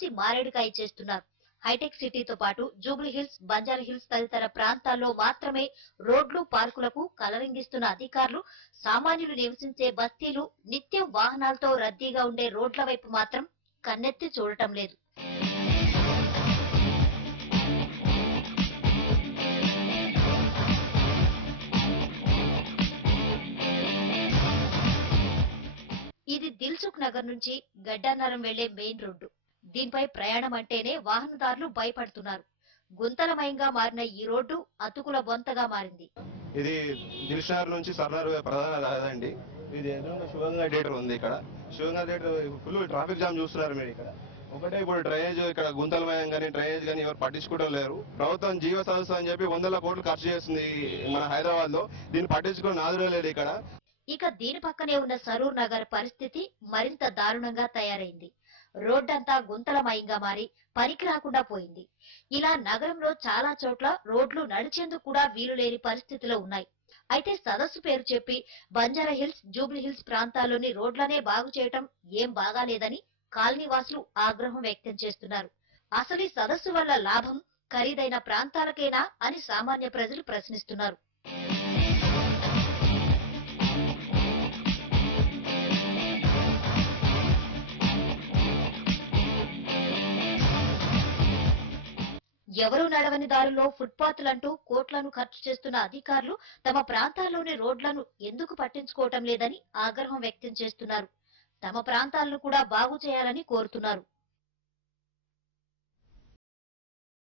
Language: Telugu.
కోసి మారేడుకాయ చేస్తున్నారు. హైటెక్ సిటీతో పాటు జూబ్లీ హిల్స్, బంజారా హిల్స్ తదితర ప్రాంతాల్లో మాత్రమే రోడ్లు, పార్కులకు కలరింగ్ ఇస్తున్న అధికారులు సామాన్యులు నివసించే బస్తీలు, నిత్యం వాహనాలతో రద్దీగా ఉండే రోడ్ల వైపు మాత్రం కన్నెత్తి చూడటం లేదు. ఇది దిల్సుఖ్ నగర్ నుంచి గడ్డానరం వెళ్లే మెయిన్ రోడ్డు. దీనిపై ప్రయాణం అంటేనే వాహనదారులు భయపడుతున్నారు. గుంతలమయంగా మారిన ఈ రోడ్డు అతుకుల బొంతగా మారింది. ఇది దిల్షనగర్ నుంచి సర్నార్ ప్రధాన రహదారి. ఇది ఎదురుగా శివంగా థియేటర్ ఉంది. ఇక్కడ శివంగా థియేటర్ ఫుల్ ట్రాఫిక్ జామ్ చూస్తున్నారు మీరు. ఇక్కడ ఒకటే ఇప్పుడు డ్రైనేజ్, ఇక్కడ గుంతలమయం కానీ డ్రైనేజ్ కానీ ఎవరు పట్టించుకోవడం లేరు. ప్రభుత్వం జీవ సంస్థ అని చెప్పి 100 కోట్లు ఖర్చు చేస్తుంది మన హైదరాబాద్ లో. దీన్ని పట్టించుకుని నాదుడే లేదు ఇక్కడ. ఇక దీని పక్కనే ఉన్న సరూర్ నగర్ పరిస్థితి మరింత దారుణంగా తయారైంది. రోడ్డంతా గుంతలమయంగా మారి పనికి రాకుండా పోయింది. ఇలా నగరంలో చాలా చోట్ల రోడ్లు నడిచేందుకు కూడా వీలు లేని పరిస్థితిలో ఉన్నాయి. అయితే సదస్సు పేరు చెప్పి బంజారా హిల్స్, జూబ్లీ హిల్స్ ప్రాంతాల్లోని రోడ్లనే బాగు చేయటం ఏం బాగాలేదని కాలనీవాసులు ఆగ్రహం వ్యక్తం చేస్తున్నారు. అసలు ఈ సదస్సు వల్ల లాభం ఖరీదైన ప్రాంతాలకేనా అని సామాన్య ప్రజలు ప్రశ్నిస్తున్నారు. ఎవరూ నడవని దారుల్లో ఫుట్పాత్లంటూ కోట్లను ఖర్చు చేస్తున్న అధికారులు తమ ప్రాంతాల్లోని రోడ్లను ఎందుకు పట్టించుకోవటం లేదని ఆగ్రహం వ్యక్తం చేస్తున్నారు. తమ ప్రాంతాలను కూడా బాగు చేయాలని కోరుతున్నారు.